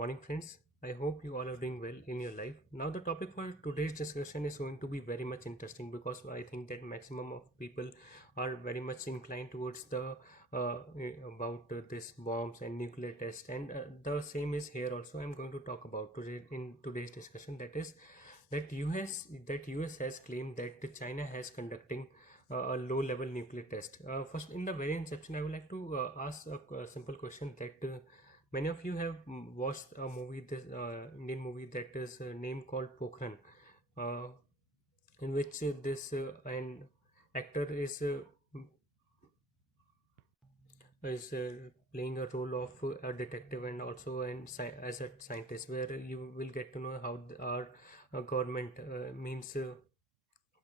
morning, friends. I hope you all are doing well in your life. Now, the topic for today's discussion is going to be very much interesting because I think that maximum of people are very much inclined towards the about this bombs and nuclear test, and the same is here also. I'm going to talk about today in today's discussion. That is that US has claimed that China has conducting a low-level nuclear test. First, in the very inception, I would like to ask a simple question that. Many of you have watched a movie, this Indian movie that is named called Pokhran, uh, in which this an actor is playing a role of a detective and also as a scientist, where you will get to know how our government means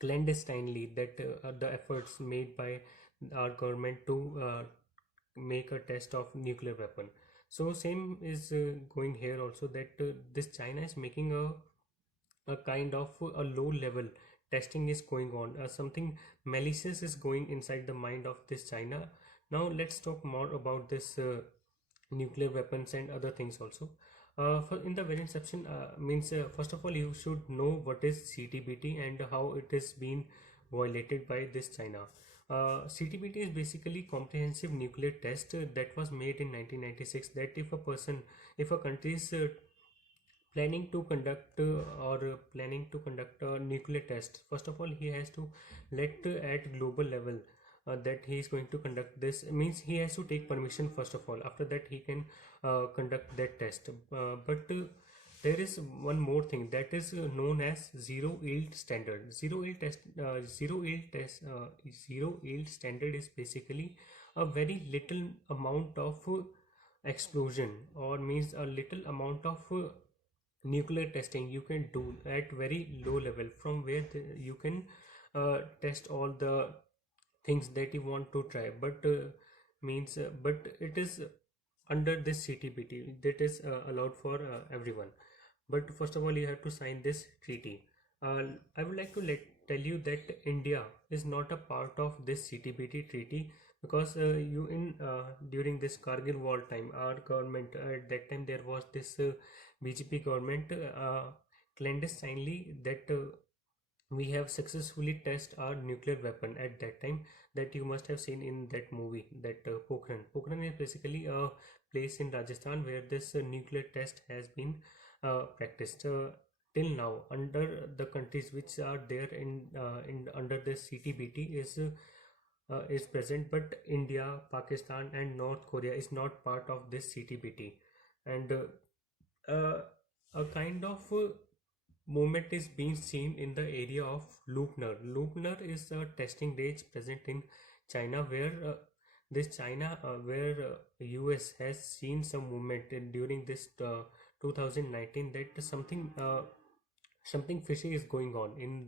clandestinely that the efforts made by our government to make a test of nuclear weapon. So same is going here also, that this China is making a kind of a low level testing is going on. Something malicious is going inside the mind of this China. Now let's talk more about this nuclear weapons and other things also. In the very inception, means first of all you should know what is CTBT and how it is being violated by this China. CTBT is basically comprehensive nuclear test that was made in 1996. That if a country is planning to conduct a nuclear test, first of all he has to let at global level that he is going to conduct this. Means he has to take permission first of all. After that he can conduct that test. But there is one more thing that is known as zero yield standard. Zero yield standard is basically a very little amount of explosion, or means a little amount of nuclear testing you can do at very low level, from where you can test all the things that you want to try. But it is under this CTBT that is allowed for everyone. But first of all you have to sign this treaty. I would like to tell you that India is not a part of this CTBT treaty, because you in during this Kargil war time, our government at that time, there was this BJP government clandestinely that we have successfully tested our nuclear weapon at that time, that you must have seen in that movie, that Pokhran is basically a place in Rajasthan where this nuclear test has been practiced till now. Under the countries which are there in under this CTBT is present, but India, Pakistan and North Korea is not part of this CTBT. And a kind of movement is being seen in the area of Lupner. Lupner is a testing range present in China, where US has seen some movement during this 2019, that something fishy is going on in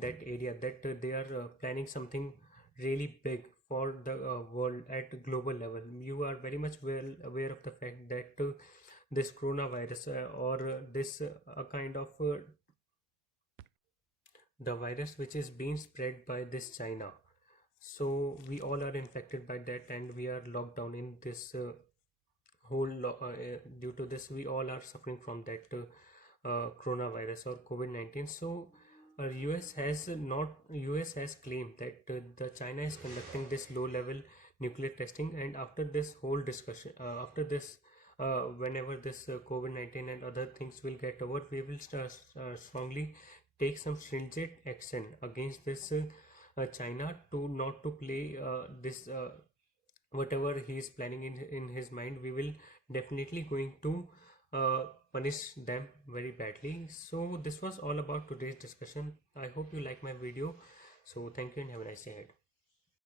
that area, that they are planning something really big for the world at global level. You are very much well aware of the fact that this coronavirus or this a kind of the virus which is being spread by this China. So we all are infected by that, and we are locked down in this due to this we all are suffering from that coronavirus or COVID-19. So US has claimed that the China is conducting this low level nuclear testing, and after this whole discussion, after this whenever this COVID-19 and other things will get over, we will strongly take some stringent action against this China, to not to play this whatever he is planning in his mind. We will definitely going to punish them very badly. So this was all about today's discussion. I hope you like my video. So thank you and have a nice day ahead.